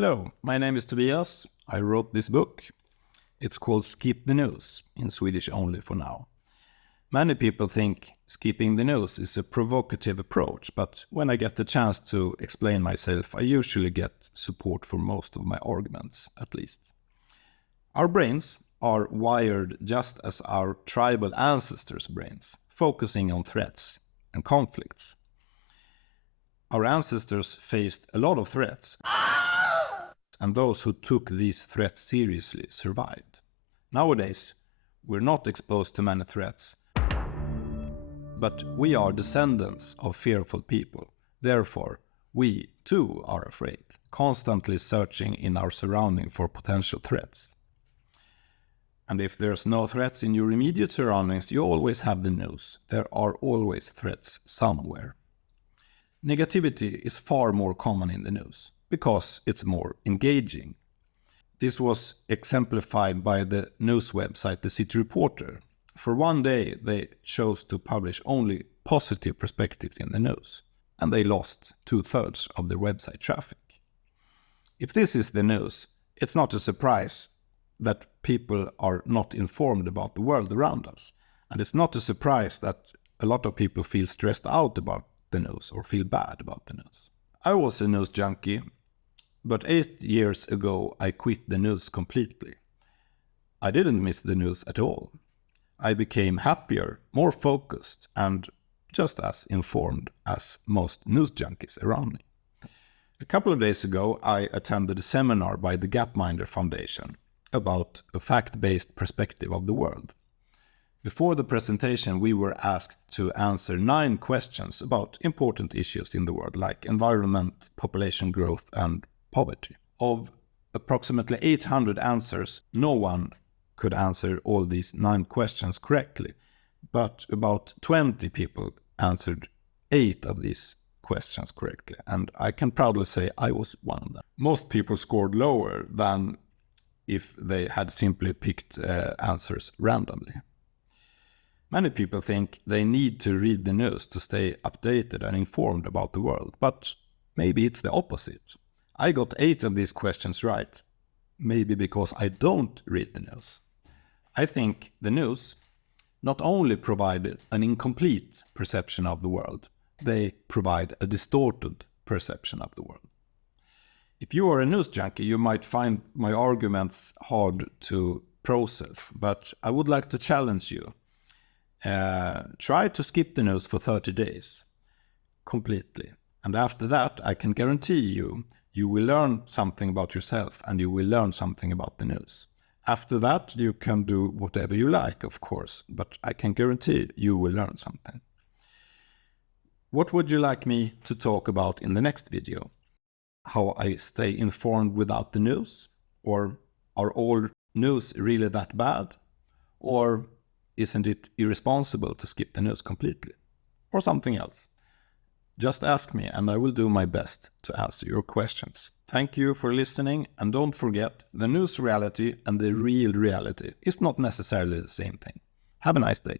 Hello, my name is Tobias. I wrote this book. It's called Skip the News, in Swedish only for now. Many people think skipping the news is a provocative approach, but when I get the chance to explain myself, I usually get support for most of my arguments, at least. Our brains are wired just as our tribal ancestors' brains, focusing on threats and conflicts. Our ancestors faced a lot of threats, and those who took these threats seriously survived. Nowadays, we're not exposed to many threats, but we are descendants of fearful people. Therefore, we too are afraid, constantly searching in our surrounding for potential threats. And if there's no threats in your immediate surroundings, you always have the news. There are always threats somewhere. Negativity is far more common in the news, because it's more engaging. This was exemplified by the news website The City Reporter. For one day, they chose to publish only positive perspectives in the news, and they lost 2/3 of their website traffic. If this is the news, it's not a surprise that people are not informed about the world around us. And it's not a surprise that a lot of people feel stressed out about the news or feel bad about the news. I was a news junkie, but 8 years ago I quit the news completely. I didn't miss the news at all. I became happier, more focused, and just as informed as most news junkies around me. A couple of days ago, I attended a seminar by the Gapminder Foundation about a fact-based perspective of the world. Before the presentation, we were asked to answer 9 questions about important issues in the world, like environment, population growth, and poverty. Of approximately 800 answers, no one could answer all these 9 questions correctly, but about 20 people answered 8 of these questions correctly, and I can proudly say I was one of them. Most people scored lower than if they had simply picked answers randomly. Many people think they need to read the news to stay updated and informed about the world, but maybe it's the opposite. I got 8 of these questions right, maybe because I don't read the news. I think the news not only provide an incomplete perception of the world, they provide a distorted perception of the world. If you are a news junkie, you might find my arguments hard to process, but I would like to challenge you. Try to skip the news for 30 days completely. And after that, I can guarantee you will learn something about yourself and you will learn something about the news. After that, you can do whatever you like, of course, but I can guarantee you will learn something. What would you like me to talk about in the next video? How I stay informed without the news? Or are all news really that bad? Or isn't it irresponsible to skip the news completely? Or something else? Just ask me and I will do my best to answer your questions. Thank you for listening, and don't forget, the news reality and the real reality is not necessarily the same thing. Have a nice day.